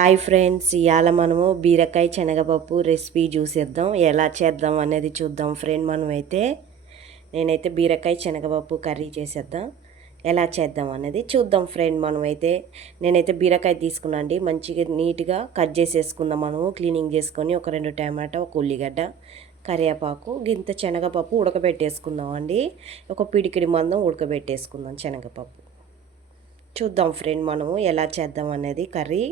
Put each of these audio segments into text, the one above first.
Hi friends ఇవాళ మనము బీరకాయ శనగపప్పు రెసిపీ చూసేద్దాం. ఎలా చేద్దాం అనేది చూద్దాం ఫ్రెండ్ మనం అయితే నేనైతే బీరకాయ శనగపప్పు కర్రీ చేసేద్దాం. ఎలా చేద్దాం అనేది చూద్దాం ఫ్రెండ్ మనం అయితే నేనైతే బీరకాయ తీసుకున్నాండి మంచిగా నీట్గా కట్ చేసేసుకుందాం మనము. క్లీనింగ్ చేసుకొని ఒక రెండు టమాటా ఒక ఉల్లిగడ్డ కరివేపాకు గింత శనగపప్పు ఉడకబెట్టేసుకుందాం అండి. ఒక పిడికిడి మందం ఉడకబెట్టేసుకుందాం శనగపప్పు. చూద్దాం ఫ్రెండ్ మనము ఎలా చేద్దాం అనేది కర్రీ.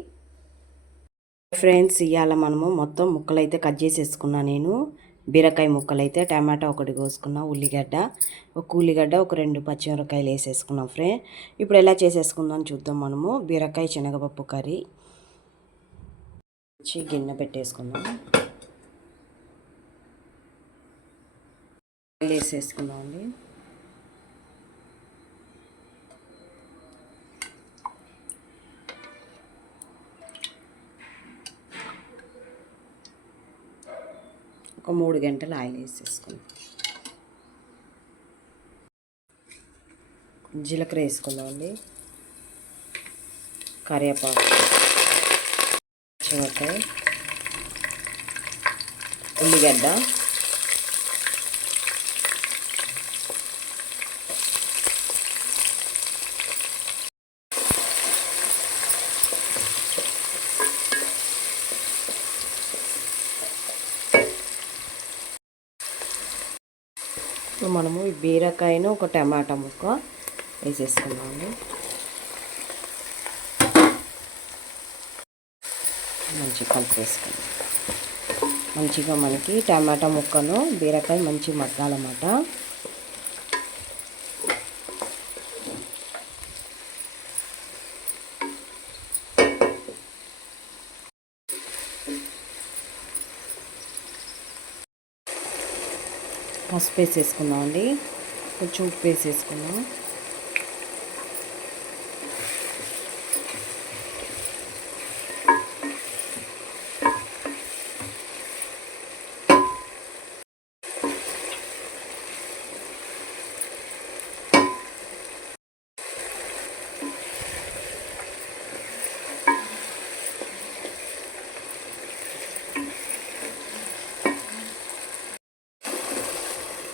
ఫ్రెండ్స్ ఇవాళ మనము మొత్తం ముక్కలు అయితే కట్ చేసేసుకున్నా నేను. బీరకాయ ముక్కలు అయితే టమాటా ఒకటి కోసుకున్నా ఉల్లిగడ్డ. ఒక ఉల్లిగడ్డ ఒక రెండు పచ్చిమిరకాయలు వేసేసుకున్నాం ఫ్రెండ్ ఇప్పుడు ఎలా చేసేసుకుందాం చూద్దాం మనము. బీరకాయ శనగపప్పు కర్రీ. గిన్నె పెట్టేసుకుందాం. వేసేసుకుందాం అండి ఒక మూడు గంటలు ఆయిల్ వేసేసుకుందాం. జీలకర్ర వేసుకుందామండి కరివేపాకు చివరికాయ ఉల్లిగడ్డ. ఇప్పుడు మనము ఈ బీరకాయను ఒక టమాటా ముక్క వేసేసుకున్నాము మంచిగా కలిపేసుకున్నాం మంచిగా మనకి టమాటా ముక్కను బీరకాయ మంచి మగ్గాలన్నమాట. పసుపు వేసేసుకుందాం అండి కొంచెం ఉప్పు వేసేసుకుందాం.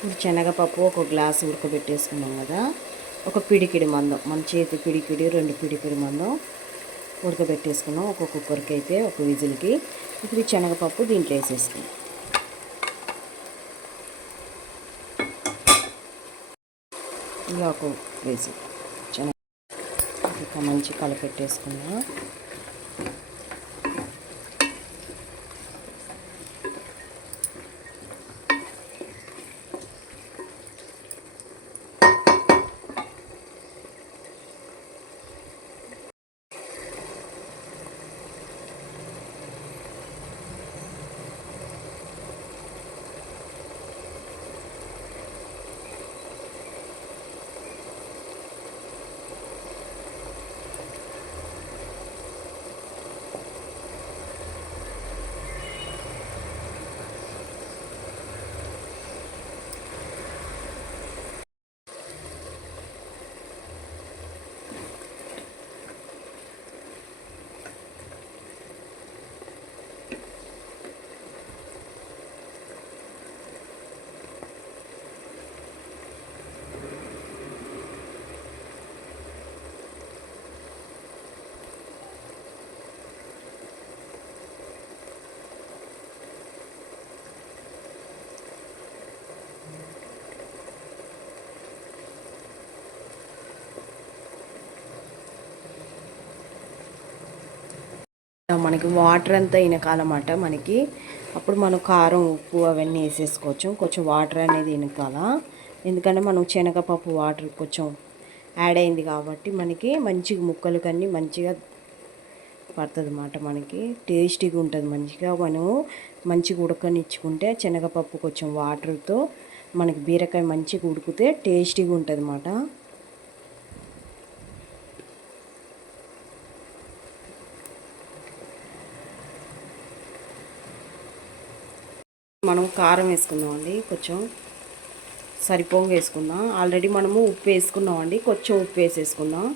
ఇప్పుడు శనగపప్పు ఒక గ్లాస్ ఉడకబెట్టేసుకున్నాం కదా. ఒక పిడికిడి మందం మన చేతి పిడికిడి రెండు పిడికిడి మందం ఉడకబెట్టేసుకున్నాం. ఒక కుక్కర్కి అయితే ఒక విజిల్కి. ఇప్పుడు ఈ శనగపప్పు దీంట్లో వేసేసుకున్నాం ఇలా ఒక విజిల్ శనగ మంచి కలపెట్టేసుకున్నాం. మనకి వాటర్ అంతా ఇనకాలన్నమాట మనకి. అప్పుడు మనం కారం ఉప్పు అవన్నీ వేసేసుకోవచ్చు. కొంచెం వాటర్ అనేది ఇనకాల. ఎందుకంటే మనం శనగపప్పు వాటర్ కొంచెం యాడ్ అయింది కాబట్టి మనకి మంచిగా ముక్కలు కన్నీ మంచిగా పడుతుంది అన్నమాట మనకి. టేస్టీగా ఉంటుంది మంచిగా. మనము మంచిగా ఉడకనిచ్చుకుంటే శనగపప్పు కొంచెం వాటర్తో మనకి బీరకాయ మంచిగా ఉడికితే టేస్టీగా ఉంటుంది అన్నమాట మనం కారం వేసుకుందామండి కొంచెం సరిపోగా వేసుకుందాం. ఆల్రెడీ మనము ఉప్పు వేసుకున్నామండి కొంచెం ఉప్పు వేసేసుకుందాం.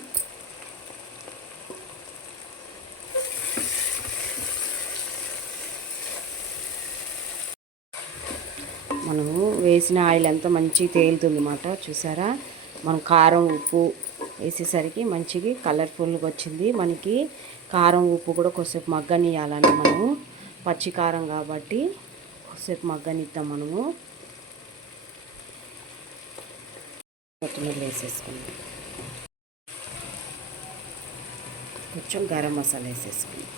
మనము వేసిన ఆయిల్ అంతా మంచిగా తేలుతుంది అన్నమాట చూసారా? మనం కారం ఉప్పు వేసేసరికి మంచిగా కలర్ఫుల్గా వచ్చింది. మనకి కారం ఉప్పు కూడా కొంచెం మగ్గనియాలండి మనము. పచ్చి కారం కాబట్టి సేపు మగ్గనిద్దాం మనము. కొత్తిమీర వేసేసుకుందాం. కొంచెం గరం మసాలా వేసేసుకుందాం.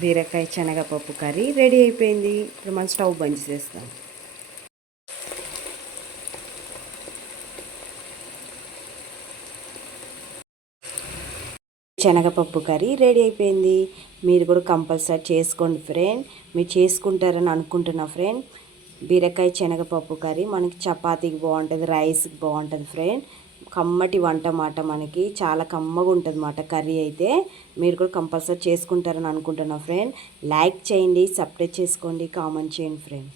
బీరకాయ శనగపప్పు కర్రీ రెడీ అయిపోయింది. ఇప్పుడు మనం స్టవ్ బంద్ చేస్తాం శనగపప్పు కర్రీ రెడీ అయిపోయింది. మీరు కూడా కంపల్సరీ చేసుకోండి ఫ్రెండ్. మీరు చేసుకుంటారని అనుకుంటున్నా ఫ్రెండ్. బీరకాయ శనగపప్పు కర్రీ మనకి చపాతీకి బాగుంటుంది రైస్కి బాగుంటుంది ఫ్రెండ్. కమ్మటి వంట మాట మనకి. చాలా కమ్మగా ఉంటుంది మాట కర్రీ అయితే. మీరు కూడా కంపల్సరీ చేసుకుంటారని అనుకుంటున్నా ఫ్రెండ్. లైక్ చేయండి సబ్స్క్రైబ్ చేసుకోండి కామెంట్ చేయండి ఫ్రెండ్.